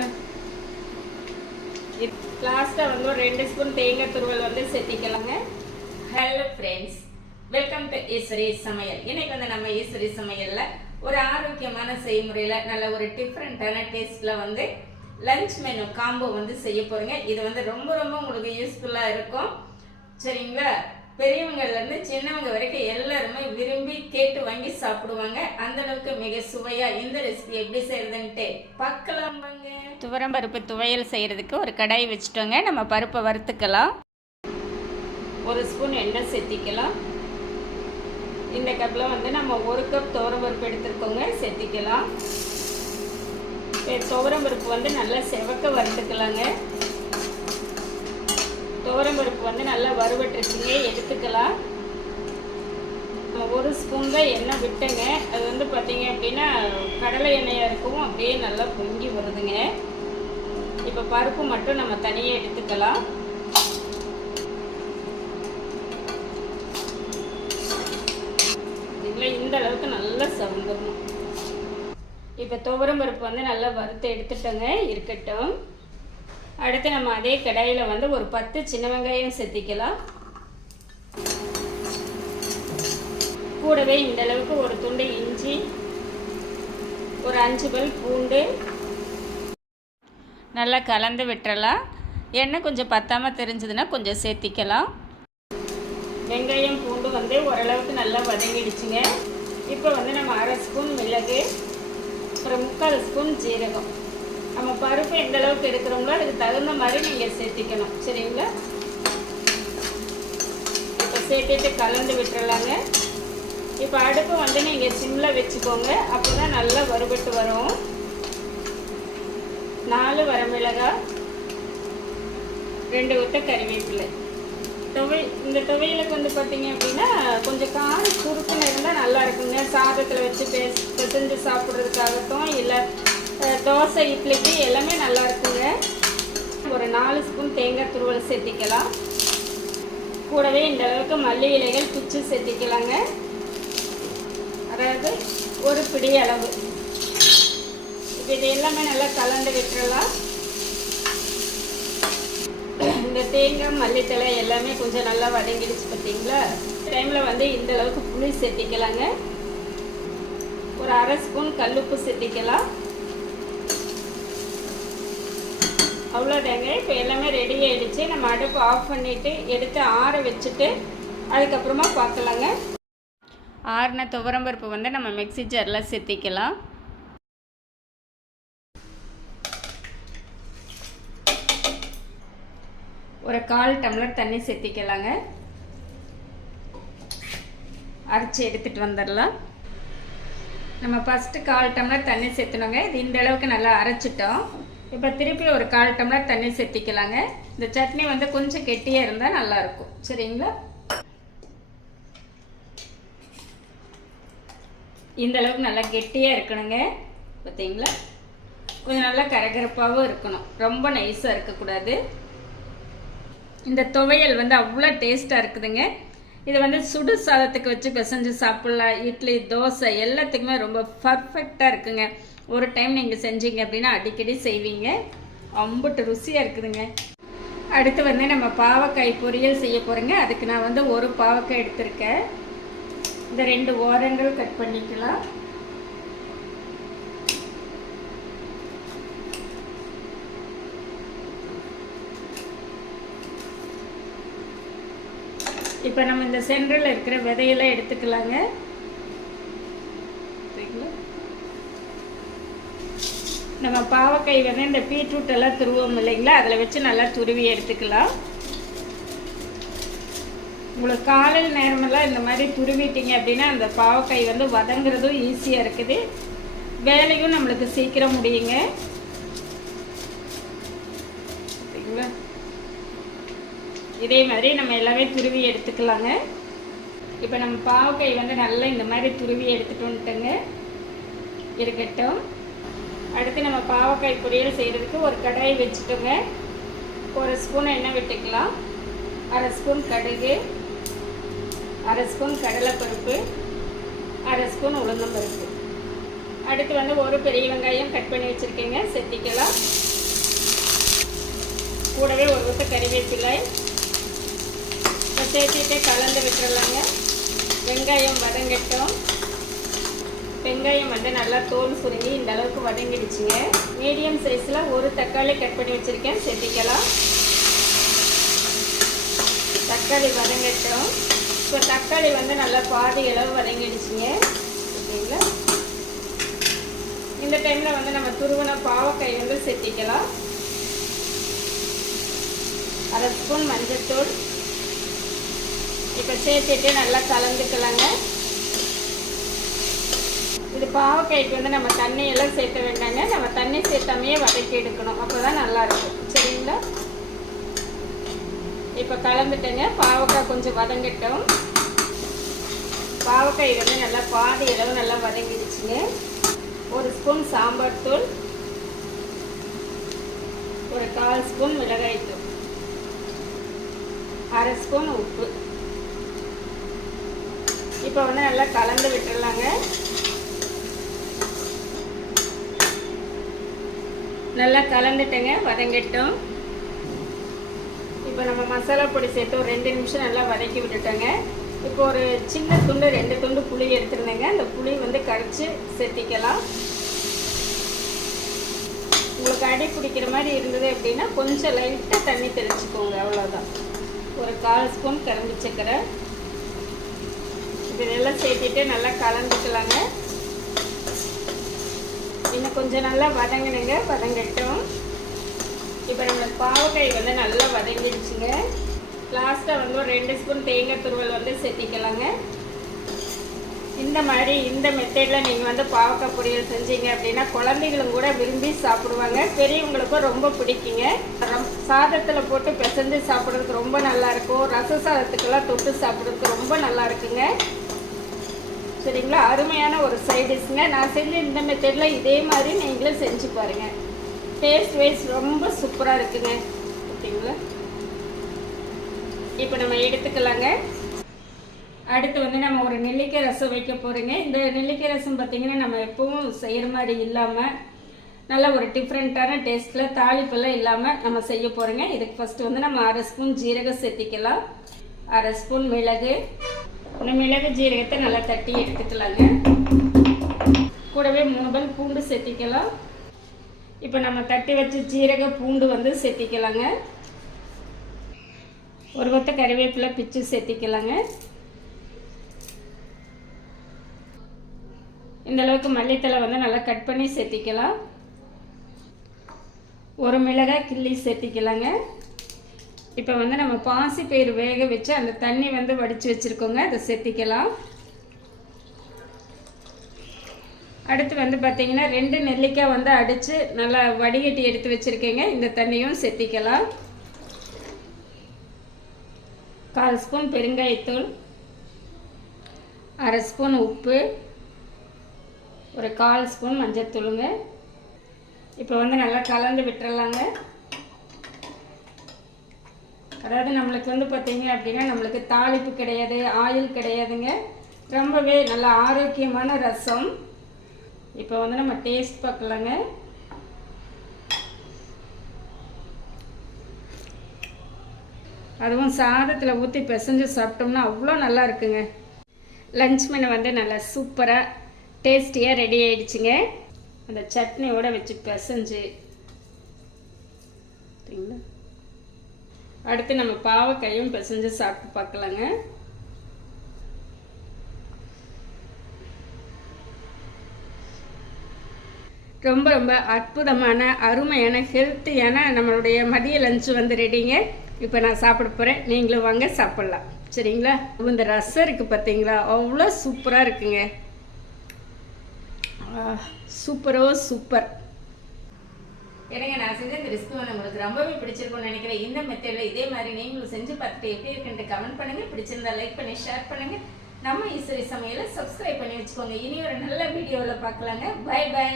பார்த்தீங்களா? லாஸ்ட்டாக வந்து ஒரு 2 ஸ்பூன் தேங்காய் துருவல் வந்து சேர்த்திக்கலாங்க. Hello friends, welcome to Eswari சமையல். இன்னைக்கு வந்து நம்ம ஈஸ்வரி சமையல்ல ஒரு ஆரோக்கியமான செய்முறையில் நல்ல ஒரு டிஃப்ரெண்டான டேஸ்ட்ல வந்து லஞ்ச் மெனு காம்போ வந்து செய்ய போறீங்க. இது வந்து ரொம்ப ரொம்ப உங்களுக்கு யூஸ்ஃபுல்லா இருக்கும். சரிங்களா? பெரியவங்கள்ல இருந்து சின்னவங்க வரைக்கும் எல்லாருமே விரும்பி கேட்டு வாங்கி சாப்பிடுவாங்க. அந்த அளவுக்கு மிக சுவையா இந்த ரெசிபி எப்படி செய்யறதுன்ட்டு பார்க்கலாம் வாங்க. துவரம் பருப்பு துவையல் செய்யறதுக்கு ஒரு கடாய் வச்சுட்டோங்க. நம்ம பருப்பை வறுத்துக்கலாம். 1 ஸ்பூன் எண்ணெய் சேர்த்திக்கலாம். இந்த கப்பில் வந்து நம்ம 1 கப் துவரம் பருப்பு எடுத்துருக்கோங்க, சேர்த்திக்கலாம். துவரம் பருப்பு வந்து நல்லா செவக்க வறுத்துக்கலாங்க. துவரம் பருப்பு வந்து நல்லா வறுவட்டுருச்சுங்க, எடுத்துக்கலாம். 1 ஸ்பூன் தான் எண்ணெய் விட்டுங்க. அது வந்து பார்த்தீங்க அப்படின்னா கடலை எண்ணெயாக இருக்கும், அப்படியே நல்லா பொங்கி வருதுங்க. இப்போ பருப்பு மட்டும் நம்ம தனியாக எடுத்துக்கலாம். இந்த அளவுக்கு நல்லா சவந்துடணும். இப்போ துவரம் பருப்பு வந்து நல்லா வறுத்து எடுத்துட்டோங்க, இருக்கட்டும். அடுத்து நம்ம அதே கடாயில் வந்து ஒரு 10 சின்ன வெங்காயம் சேர்த்திக்கலாம். கூடவே இந்த அளவுக்கு ஒரு துண்டு இஞ்சி, ஒரு 5 பல் பூண்டு நல்லா கலந்து விட்டுறலாம். எண்ணெய் கொஞ்சம் பத்தாமல் தெரிஞ்சதுன்னா கொஞ்சம் சேர்த்திக்கலாம். வெங்காயம் பூண்டு வந்து ஓரளவுக்கு நல்லா வதங்கிடுச்சுங்க. இப்போ வந்து நம்ம 1/2 ஸ்பூன் மிளகு, அப்புறம் 3/4 ஸ்பூன் ஜீரகம். நம்ம பருப்பு எந்த அளவுக்கு எடுக்கிறோங்களோ அதுக்கு தகுந்த மாதிரி நீங்கள் சேர்த்திக்கணும். சரிங்களா? இப்போ சேர்த்துட்டு கலந்து விட்டுறலாங்க. இப்போ அடுப்பு வந்து நீங்கள் சிம்மில் வச்சுக்கோங்க, அப்போ தான் நல்லா வறுபட்டு வரும். 4 வரமிளகாய், 2 கொத்த கறிவேப்பிலை. இந்த துவையலுக்கு வந்து பார்த்தீங்க அப்படின்னா கொஞ்சம் காரம் சுருக்குன்னு இருந்தால் நல்லா இருக்குங்க. சாதத்தில் வச்சு பிசைஞ்சு சாப்பிட்றதுக்காகட்டும், இல்லை தோசை இட்லிக்கு எல்லாமே நல்லா இருக்குங்க. ஒரு 4 ஸ்பூன் தேங்காய் துருவல் சேர்த்திக்கலாம். கூடவே இந்த அளவுக்கு மல்லி இலைகள் பிச்சு சேர்த்திக்கலாங்க. அதாவது ஒரு பிடி அளவு. இப்போ இது எல்லாமே நல்லா கலந்து விட்டுறலாம். இந்த தேங்காய் மல்லித்தலை எல்லாமே கொஞ்சம் நல்லா வதங்கிடுச்சு பார்த்தீங்களா? டைமில் வந்து இந்த அளவுக்கு புளி சேர்த்திக்கலாங்க. ஒரு 1/2 ஸ்பூன் கல்லுப்பு சேர்த்திக்கலாம். அவ்வளோதாங்க. இப்போ எல்லாமே ரெடி ஆகிடுச்சு. நம்ம அடுப்பு ஆஃப் பண்ணிவிட்டு எடுத்து ஆற வச்சுட்டு அதுக்கப்புறமா பார்க்கலாங்க. ஆறின துவரம்பருப்பு வந்து நம்ம மிக்ஸி ஜாரில் சேர்த்திக்கலாம். ஒரு 1/4 டம்ளர் தண்ணி சேர்த்திக்கலாங்க. அரைச்சி எடுத்துகிட்டு வந்துடலாம். நம்ம ஃபஸ்ட்டு 1/4 டம்ளர் தண்ணி சேர்த்துனோங்க. இது இந்த அளவுக்கு நல்லா அரைச்சிட்டோம். இப்போ திருப்பி ஒரு 1/4 டம்ளர் தண்ணி சேர்த்திக்கலாங்க. இந்த சட்னி வந்து கொஞ்சம் கெட்டியாக இருந்தால் நல்லாயிருக்கும். சரிங்களா? இந்த அளவுக்கு நல்லா கெட்டியாக இருக்கணுங்க. பார்த்தீங்களா? கொஞ்சம் நல்லா கரகரப்பாகவும் இருக்கணும், ரொம்ப நைஸாக இருக்கக்கூடாது. இந்த துவையல் வந்து அவ்வளோ டேஸ்ட்டாக இருக்குதுங்க. இது வந்து சுடு சாதத்துக்கு வச்சு பிசைஞ்சு சாப்பிட்லாம். இட்லி, தோசை எல்லாத்துக்குமே ரொம்ப பர்ஃபெக்டாக இருக்குங்க. ஒரு டைம் நீங்கள் செஞ்சீங்க அப்படின்னா அடிக்கடி செய்வீங்க. அம்புட்டு ருசியாக இருக்குதுங்க. அடுத்து வந்து நம்ம பாவக்காய் பொரியல் செய்ய போகிறோங்க. அதுக்கு நான் வந்து ஒரு பாவக்காய் எடுத்திருக்கேன். இந்த 2 ஓரங்கள் கட் பண்ணிக்கலாம். இப்போ நம்ம இந்த சென்டரில் இருக்கிற விதையெல்லாம் எடுத்துக்கலாங்க. நம்ம பாவக்காய் வந்து இந்த பீட்ரூட் எல்லாம் துருவோம் இல்லைங்களா, அதில் வச்சு நல்லா துருவி எடுத்துக்கலாம். உங்களுக்கு காலையில் நேரமெல்லாம் இந்த மாதிரி துருவிட்டீங்க அப்படின்னா அந்த பாவக்காய் வந்து வதங்குறதும் ஈஸியாக இருக்குது, வேலையும் நம்மளுக்கு சீக்கிரம் முடியுங்க. சரிங்களா? இதே மாதிரி நம்ம எல்லாமே துருவி எடுத்துக்கலாங்க. இப்போ நம்ம பாவக்காய் வந்து நல்லா இந்த மாதிரி துருவி எடுத்துகிட்டு வந்துட்டோங்க, இருக்கட்டும். அடுத்து நம்ம பாவக்காய் பொரியல் செய்கிறதுக்கு ஒரு கடாய் வச்சுட்டோங்க. 1 ஸ்பூன் எண்ணெய் விட்டுக்கலாம். 1/2 ஸ்பூன் கடுகு, 1/2 ஸ்பூன் கடலைப்பருப்பு, 1/2 ஸ்பூன் உளுந்தம்பருப்பு. அடுத்து வந்து ஒரு பெரிய வெங்காயம் கட் பண்ணி வச்சுருக்கேங்க, சேர்த்திக்கலாம். கூடவே ஒரு கொத்து கறிவேப்பிலை சேர்த்துட்டு கலந்து விட்டுறலாங்க. வெங்காயம் வதங்கட்டும். வெங்காயம் வந்து நல்லா தோல் சுருங்கி இந்த அளவுக்கு வதங்கிடுச்சுங்க. மீடியம் சைஸில் ஒரு தக்காளி கட் பண்ணி வச்சுருக்கேன், சேர்த்திக்கலாம். தக்காளி வதங்கட்டும். இப்போ தக்காளி வந்து நல்லா பாதி அளவு வதங்கிடுச்சுங்க. ஓகேங்களா? இந்த டைமில் வந்து நம்ம துருவன பாவக்காய் வந்து சேர்த்திக்கலாம். 1/2 ஸ்பூன் மஞ்சள்தூள் இப்போ சேர்த்துட்டு நல்லா கலந்துக்கலாங்க. இது பாவக்காய்க்கு வந்து நம்ம தண்ணியெல்லாம் சேர்த்த வேண்டாங்க. நம்ம தண்ணி சேர்த்தாமையே வதக்கி எடுக்கணும், அப்போ தான் நல்லாயிருக்கும். சரிங்களா? இப்போ கலந்துட்டேங்க. பாவக்காய் கொஞ்சம் வதங்கட்டும். பாவக்காய் வந்து நல்லா பாதி அளவு நல்லா வதங்கிடுச்சுங்க. 1 ஸ்பூன் சாம்பார் தூள், ஒரு 1/4 ஸ்பூன் மிளகாய் தூள், 1/2 ஸ்பூன் உப்பு. இப்போ வந்து நல்லா கலந்து விட்டுடலாங்க. நல்லா கலந்துட்டேங்க, வதங்கட்டும். இப்போ நம்ம மசாலா பொடி சேர்த்து ஒரு 2 நிமிஷம் நல்லா வதக்கி விட்டுட்டோங்க. இப்போ ஒரு சின்ன துண்டு 2 துண்டு புளி எடுத்துருந்தேங்க. அந்த புளி வந்து கரைச்சி சேர்த்திக்கலாம். உங்களுக்கு அடி பிடிக்கிற மாதிரி இருந்தது அப்படின்னா கொஞ்சம் லைட்டாக தண்ணி தெளிச்சுக்கோங்க, அவ்வளோதான். ஒரு 1/4 ஸ்பூன் கரும்பு சர்க்கரை இதெல்லாம் சேர்த்துட்டு நல்லா கலந்துக்கலாங்க. இன்னும் கொஞ்சம் நல்லா வதங்கினுங்க, வதங்கட்டும். இப்போ நம்மளுக்கு பாவக்காய் வந்து நல்லா வதங்கிடுச்சுங்க. லாஸ்ட்டாக வந்து ஒரு 2 ஸ்பூன் தேங்காய் துருவல் வந்து சேர்த்திக்கலாங்க. இந்த மாதிரி இந்த மெத்தடில் நீங்கள் வந்து பாவக்காய் பொரியல் செஞ்சீங்க அப்படின்னா குழந்தைகளும் கூட விரும்பி சாப்பிடுவாங்க. பெரியவங்களுக்கும் ரொம்ப பிடிக்குங்க. சாதத்தில் போட்டு பிசைஞ்சு சாப்பிட்றதுக்கு ரொம்ப நல்லாயிருக்கும். ரச சாதத்துக்கெல்லாம் தொட்டு சாப்பிட்றதுக்கு ரொம்ப நல்லா இருக்குங்க. சரிங்களா? அருமையான ஒரு சைட் டிஷ்ங்க. நான் செஞ்ச இந்த மெத்தடில் இதே மாதிரி நீங்களும் செஞ்சு பாருங்கள். டேஸ்ட் வைஸ் ரொம்ப சூப்பராக இருக்குங்க. ஓகேங்களா? இப்போ நம்ம எடுத்துக்கலாங்க. அடுத்து வந்து நம்ம ஒரு நெல்லிக்காய் ரசம் வைக்க போகிறோங்க. இந்த நெல்லிக்காய் ரசம் பார்த்திங்கன்னா நம்ம எப்பவும் செய்கிற மாதிரி இல்லாமல் நல்ல ஒரு டிஃப்ரெண்ட்டான டேஸ்ட்டில் தாளிப்பெல்லாம் இல்லாமல் நம்ம செய்ய போகிறோங்க. இதுக்கு ஃபஸ்ட்டு வந்து நம்ம 1/2 ஸ்பூன் ஜீரகம் சேர்த்திக்கலாம். 1/2 ஸ்பூன் மிளகு. இந்த மிளகு ஜீரகத்தை நல்லா தட்டி எடுத்துக்கலாங்க. கூடவே 3 பல் பூண்டு சேர்த்திக்கலாம். இப்போ நம்ம தட்டி வச்ச ஜீரக பூண்டு வந்து சேர்த்திக்கலாங்க. ஒரு கொத்த கறிவேப்பிலை பிச்சு சேர்த்திக்கலாங்க. இந்த அளவுக்கு மல்லித்தலை வந்து நல்லா கட் பண்ணி சேர்த்திக்கலாம். ஒரு மிளகாய் கிள்ளி சேர்த்திக்கலாங்க. இப்போ வந்து நம்ம பாசி பயிறு வேக வச்சு அந்த தண்ணி வந்து வடித்து வச்சுருக்கோங்க, அதை சேர்த்திக்கலாம். அடுத்து வந்து பார்த்திங்கன்னா 2 நெல்லிக்காய் வந்து அடித்து நல்லா வடிகட்டி எடுத்து வச்சுருக்கேங்க. இந்த தண்ணியும் சேர்த்திக்கலாம். 1/4 ஸ்பூன் பெருங்காயத்தூள், 1/2 ஸ்பூன் உப்பு, ஒரு 1/4 ஸ்பூன் மஞ்சள் தூளுங்க. இப்போ வந்து நல்லா கலந்து விட்டுறலாங்க. அதாவது நம்மளுக்கு வந்து பார்த்திங்க அப்படின்னா நம்மளுக்கு தாளிப்பு கிடையாது, ஆயில் கிடையாதுங்க. ரொம்பவே நல்ல ஆரோக்கியமான ரசம். இப்போ வந்து நம்ம டேஸ்ட் பார்க்கலாங்க. அதுவும் சாதத்தில் ஊற்றி பிசைஞ்சு சாப்பிட்டோம்னா அவ்வளோ நல்லா இருக்குங்க. லஞ்ச் மெனு வந்து நல்லா சூப்பராக டேஸ்டியாக ரெடி ஆகிடுச்சுங்க. அந்த சட்னியோடு வச்சு பிசைஞ்சு சரிங்களா? அடுத்து நம்ம பாவக்காயும் பிசைஞ்சு சாப்பிட்டு பார்க்கலாங்க. ரொம்ப ரொம்ப அற்புதமான அருமையான ஹெல்த்தியான நம்மளுடைய மதிய லஞ்சு வந்து ரெடிங்க. இப்போ நான் சாப்பிட போகிறேன், நீங்களும் வாங்க சாப்பிட்லாம். சரிங்களா? இந்த ரசம் இருக்குது பார்த்தீங்களா, அவ்வளோ சூப்பராக இருக்குங்க. சூப்பரோ சூப்பர். எனக்கு நான் செஞ்ச இந்த ரெசிபி உங்களுக்கு ரொம்பவே பிடிச்சிருக்கும்னு நினைக்கிறேன். இந்த மெத்தடில் இதே மாதிரி நீங்களும் செஞ்சு பார்த்துட்டு எப்படி இருக்குன்ட்டு கமெண்ட் பண்ணுங்க. பிடிச்சிருந்தா லைக் பண்ணி ஷேர் பண்ணுங்க. நம்ம ஈஸ்வரி சமையலை சப்ஸ்கிரைப் பண்ணி வச்சுக்கோங்க. இனி ஒரு நல்ல வீடியோவில் பார்க்கலாங்க. Bye by.